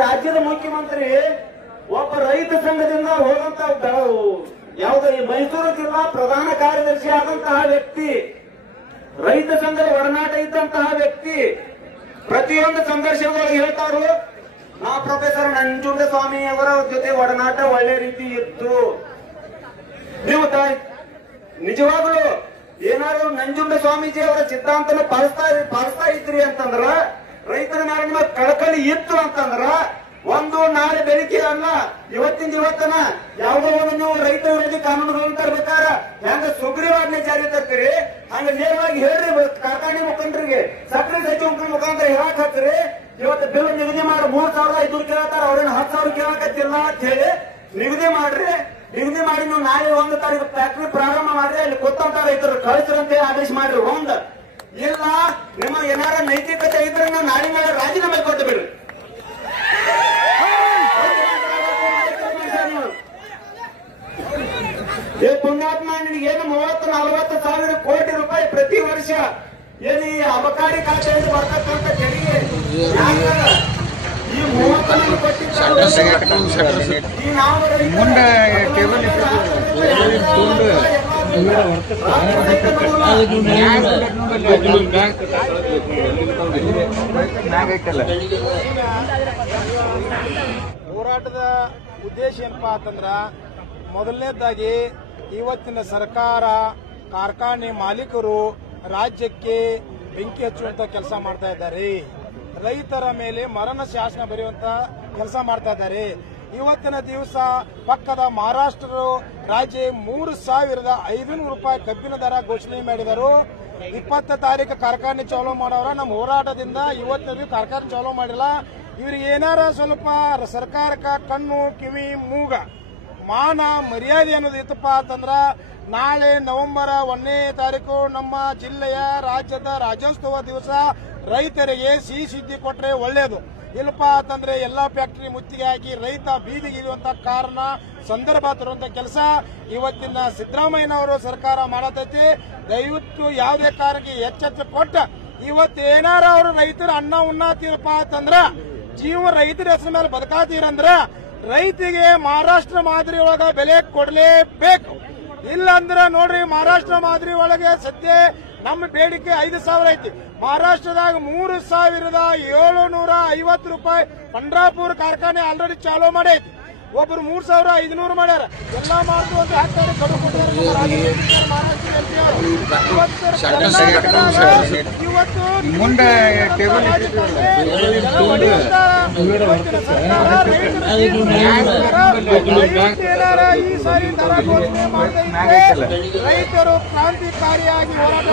ರಾಜ್ಯದ ಮುಖ್ಯಮಂತ್ರಿ ಒಬ್ಬ ರೈತ ಸಂಘದಿಂದ ಹೋದಂತ ಯಾವುದೋ ಈ ಮೈಸೂರು ಜಿಲ್ಲಾ ಪ್ರಧಾನ ಕಾರ್ಯದರ್ಶಿ ಆದಂತಹ ವ್ಯಕ್ತಿ, ರೈತ ಸಂಘದ ಒಡನಾಟ ಇದ್ದಂತಹ ವ್ಯಕ್ತಿ ಪ್ರತಿಯೊಂದು ಸಂದರ್ಶನದೊಳಗೆ ಹೇಳ್ತಾರು, ನಾ ಪ್ರೊಫೆಸರ್ ನಂಜುಂಡಸ್ವಾಮಿ ಅವರ ಜೊತೆ ಒಡನಾಟ ಒಳ್ಳೆ ರೀತಿ ಇತ್ತು. ನೀವು ನಿಜವಾಗ್ಲೂ ಏನಾದ್ರು ನಂಜುಂಡ ಸ್ವಾಮೀಜಿ ಅವರ ಸಿದ್ಧಾಂತನ ಪಾಲಿಸ್ತಾ ಇದ್ರಿ ಅಂತಂದ್ರ, ರೈತರ ಮೇಲೆ ನಿಮ್ಮ ಕಳಕಳಿ ಇತ್ತು ಅಂತಂದ್ರ, ಒಂದು ನಾಳೆ ಬೆಳಿಗ್ಗೆ ಅಲ್ಲ ಇವತ್ತಿನ ಯಾವುದೋ ಒಂದು ನೀವು ರೈತ ವಿರೋಧಿ ಕಾನೂನುಗಳನ್ನು ತರಬೇಕಾರ ಹೆಂಗ ಸುಗ್ರೀವಾಜ್ಞೆ ಜಾರಿ ತರ್ತೀರಿ, ಹಂಗ ನೇರವಾಗಿ ಹೇಳ್ರಿ ಕಾರ್ಖಾನೆ ಮುಖಂಡರಿಗೆ, ಸಕ್ಕರೆ ಸಚಿವ ಮುಖಾಂತರ ಹೇಳಕ್ ಹಾಕ್ರಿ, ಇವತ್ತು ಬಿಲ್ ನಿಗದಿ ಮಾಡಿ 3,500 ಕೇಳ್ತಾರ, ಅವ್ರೇನು 10,000 ಕೇಳಕತ್ತಿಲ್ಲ ಅಂತ ಹೇಳಿ ನಿಗದಿ ಮಾಡ್ರಿ. ನಿಗದಿ ಮಾಡಿ ನೀವು ನಾಳೆ 1 ತಾರೀಕು ಫ್ಯಾಕ್ಟ್ರಿ ಪ್ರಾರಂಭ ಮಾಡ್ರಿ, ಅಲ್ಲಿ ಗೊತ್ತಂತ ರೈತರು ಕಳಿಸ್ರಂತೆ ಆದೇಶ ಮಾಡ್ರಿ. ಇಲ್ಲ ನಿಮ್ಮ ಏನಾರ ನೈತಿಕತೆ ಇದ್ರೆ ನಾವು ನಾಳಿನ ರಾಜೀನಾಮೆ ಕೊಟ್ಟು ಬಿಡ್ರಿ. ಪುಣ್ಯಾತ್ಮ, ನಿನಗೇನು 30-40 ಸಾವಿರ ಕೋಟಿ ರೂಪಾಯಿ ಪ್ರತಿ ವರ್ಷ ಏನು ಈ ಅಬಕಾರಿ ಖಾತೆಯಲ್ಲಿ ಬರ್ತಕ್ಕಂಥ ತೆರಿಗೆ ಈ 30 ಕೊಟ್ಟಿದ್ದಾರೆ. ಈ ನಾವು ಹೋರಾಟದ ಉದ್ದೇಶ ಏನಪ್ಪಾ ಅಂತಂದ್ರ, ಮೊದಲನೇದಾಗಿ ಇವತ್ತಿನ ಸರ್ಕಾರ ಕಾರ್ಖಾನೆ ಮಾಲೀಕರು ರಾಜ್ಯಕ್ಕೆ ಬೆಂಕಿ ಹಚ್ಚುವಂತ ಕೆಲಸ ಮಾಡ್ತಾ ಇದ್ದಾರೆ, ರೈತರ ಮೇಲೆ ಮರಣ ಶಾಸನ ಬರೆಯುವಂತ ಕೆಲಸ ಮಾಡ್ತಾ ಇದ್ದಾರೆ. ಇವತ್ತಿನ ದಿವಸ ಪಕ್ಕದ ಮಹಾರಾಷ್ಟ್ರ ರಾಜ್ಯ 3,500 ರೂಪಾಯಿ ಕಬ್ಬಿನ ದರ ಘೋಷಣೆ ಮಾಡಿದರು. 20 ತಾರೀಕು ಕಾರ್ಖಾನೆ ಚಾಲೂ ಮಾಡೋರ ನಮ್ಮ ಹೋರಾಟದಿಂದ ಇವತ್ತಿನ ಕಾರ್ಖಾನೆ ಚಾಲೂ ಮಾಡಿಲ್ಲ. ಇವ್ರಿಗೆ ಏನಾರ ಸ್ವಲ್ಪ ಸರ್ಕಾರಕ್ಕೆ ಕಣ್ಣು ಕಿವಿ ಮೂಗ ಮಾನ ಮರ್ಯಾದೆ ಅನ್ನೋದು ಇತ್ತಪ್ಪ ಅಂತಂದ್ರ, ನಾಳೆ ನವೆಂಬರ್ 1ನೇ ತಾರೀಕು ನಮ್ಮ ಜಿಲ್ಲೆಯ ರಾಜ್ಯದ ರಾಜ್ಯೋತ್ಸವ ದಿವಸ ರೈತರಿಗೆ ಸಿಹಿ ಸುದ್ದಿ ಕೊಟ್ರೆ ಒಳ್ಳೇದು. ಇಲ್ಲಪ್ಪ ಅಂತಂದ್ರೆ ಎಲ್ಲಾ ಫ್ಯಾಕ್ಟರಿ ಮುತ್ತಿಗೆ ಹಾಕಿ ರೈತ ಬೀದಿಗಿರುವಂತ ಕಾರಣ ಸಂದರ್ಭ ತರುವಂತ ಕೆಲಸ ಇವತ್ತಿನ ಸಿದ್ದರಾಮಯ್ಯನವರು ಸರ್ಕಾರ ಮಾಡತೈತಿ. ದಯವಿಟ್ಟು ಯಾವುದೇ ಕಾರಣಕ್ಕೆ ಎಚ್ಚೆತ್ತು ಕೊಟ್ಟ ಇವತ್ತೇನಾರ ಅವರು ರೈತರ ಅನ್ನ ಉಣ್ಣಾತೀರಪ್ಪ ಅಂತಂದ್ರ, ಜೀವ ರೈತರ ಹೆಸರ ಮೇಲೆ ಬದುಕಾತೀರಂದ್ರ ರೈತಿಗೆ ಮಹಾರಾಷ್ಟ್ರ ಮಾದರಿ ಒಳಗ ಬೆಲೆ ಕೊಡಲೇಬೇಕು. ಇಲ್ಲಂದ್ರ ನೋಡ್ರಿ, ಮಹಾರಾಷ್ಟ್ರ ಮಾದರಿ ಒಳಗೆ ಸದ್ಯ ನಮ್ಮ ಬೇಡಿಕೆ 5,000 ಐತಿ. ಮಹಾರಾಷ್ಟ್ರದಾಗ 3,750 ರೂಪಾಯಿ ಪಂಡ್ರಾಪುರ್ ಕಾರ್ಖಾನೆ ಆಲ್ರೆಡಿ ಚಾಲೂ ಮಾಡೈತಿ. ಒಬ್ರು 3,500 ಮಾಡ್ಯಾರ. ಎಲ್ಲಾ ಮಾಡ್ತು ಅಂತ ಹಾಕ್ತಾರೆ, ಕಡು ಮುಂದೆ ಈ ಸಾರಿ ದರ ಘೋಷಣೆ ರೈತರು ಕ್ರಾಂತಿಕಾರಿಯಾಗಿ ಹೋರಾಟ